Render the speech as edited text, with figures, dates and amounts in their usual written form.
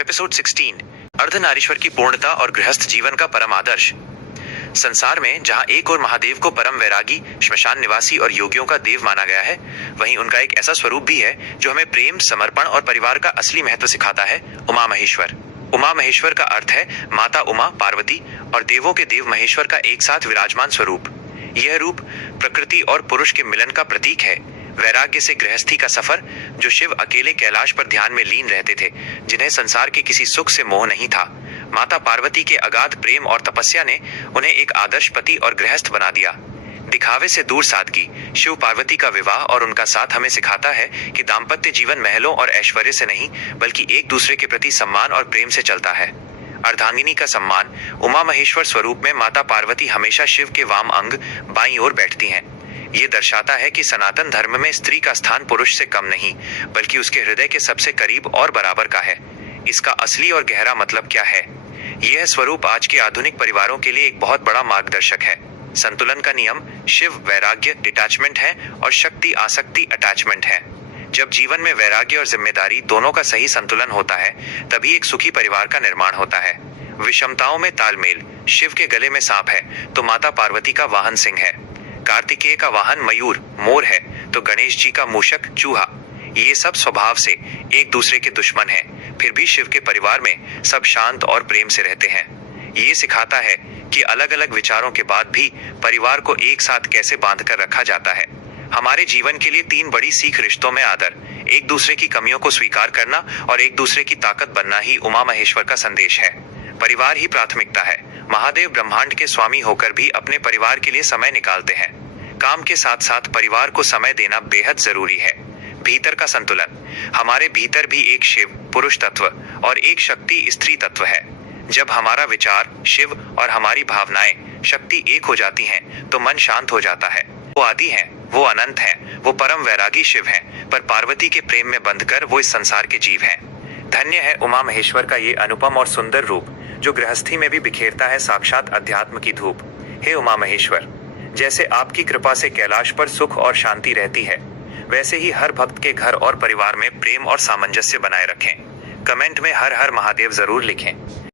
Episode 16 Ardhanarishvara की पूर्णता और गृहस्थ जीवन का परम आदर्श। संसार में जहां एक और महादेव को परम वैरागी, श्मशान निवासी और योगियों का देव माना गया है, वहीं उनका एक ऐसा स्वरूप भी है जो हमें प्रेम, समर्पण और परिवार का असली महत्व सिखाता है, उमा महेश्वर। उमा महेश्वर का अर्थ है माता उमा, पार्वती और देवों के देव महेश्वर का एक साथ विराजमान स्वरूप। यह रूप प्रकृति और पुरुष के मिलन का प्रतीक है। वैराग्य से गृहस्थी का सफर, जो शिव अकेले कैलाश पर ध्यान में लीन रहते थे, जिन्हें संसार के किसी सुख से मोह नहीं था। माता पार्वती के अगाध प्रेम और तपस्या ने उन्हें एक आदर्श पति और गृहस्थ बना दिया। दिखावे से दूर सादगी, शिव पार्वती का विवाह और उनका साथ हमें सिखाता है कि दाम्पत्य जीवन महलों और ऐश्वर्य से नहीं, बल्कि एक दूसरे के प्रति सम्मान और प्रेम से चलता है। अर्धांगिनी का सम्मान। उमा महेश्वर स्वरूप में माता पार्वती हमेशा शिव के वाम अंग, बाईं ओर बैठती हैं। ये दर्शाता है कि सनातन धर्म में स्त्री का स्थान पुरुष से कम नहीं, बल्कि उसके हृदय के सबसे करीब और बराबर का है। इसका असली और गहरा मतलब क्या है? यह स्वरूप आज के आधुनिक परिवारों के लिए एक बहुत बड़ा मार्गदर्शक है। संतुलन का नियम। शिव वैराग्य, डिटैचमेंट है, और शक्ति, आसक्ति, अटैचमेंट है। जब जीवन में वैराग्य और जिम्मेदारी दोनों का सही संतुलन होता है, तभी एक सुखी परिवार का निर्माण होता है। विषमताओं में तालमेल। शिव के गले में सांप है तो माता पार्वती का वाहन सिंह है। कार्तिकेय का वाहन मयूर, मोर है तो गणेश जी का मूषक, चूहा। ये सब स्वभाव से एक दूसरे के दुश्मन हैं, फिर भी शिव के परिवार में सब शांत और प्रेम से रहते हैं। ये सिखाता है कि अलग अलग विचारों के बाद भी परिवार को एक साथ कैसे बांधकर रखा जाता है। हमारे जीवन के लिए 3 बड़ी सीख रिश्तों में आदर, एक दूसरे की कमियों को स्वीकार करना और एक दूसरे की ताकत बनना ही उमा महेश्वर का संदेश है। परिवार ही प्राथमिकता है। महादेव ब्रह्मांड के स्वामी होकर भी अपने परिवार के लिए समय निकालते हैं। काम के साथ साथ परिवार को समय देना बेहद जरूरी है। भीतर का संतुलन। हमारे भीतर भी एक शिव पुरुष तत्व और एक शक्ति स्त्री तत्व है। जब हमारा विचार शिव और हमारी भावनाएं शक्ति एक हो जाती हैं, तो मन शांत हो जाता है। वो आदि हैं, वो अनंत हैं, वो परम वैरागी शिव हैं, पर पार्वती के प्रेम में बंधकर वो इस संसार के जीव हैं। धन्य है उमा महेश्वर का ये अनुपम और सुंदर रूप, जो गृहस्थी में भी बिखेरता है साक्षात अध्यात्म की धूप। हे उमा महेश्वर, जैसे आपकी कृपा से कैलाश पर सुख और शांति रहती है, वैसे ही हर भक्त के घर और परिवार में प्रेम और सामंजस्य बनाए रखें। कमेंट में हर हर महादेव जरूर लिखें।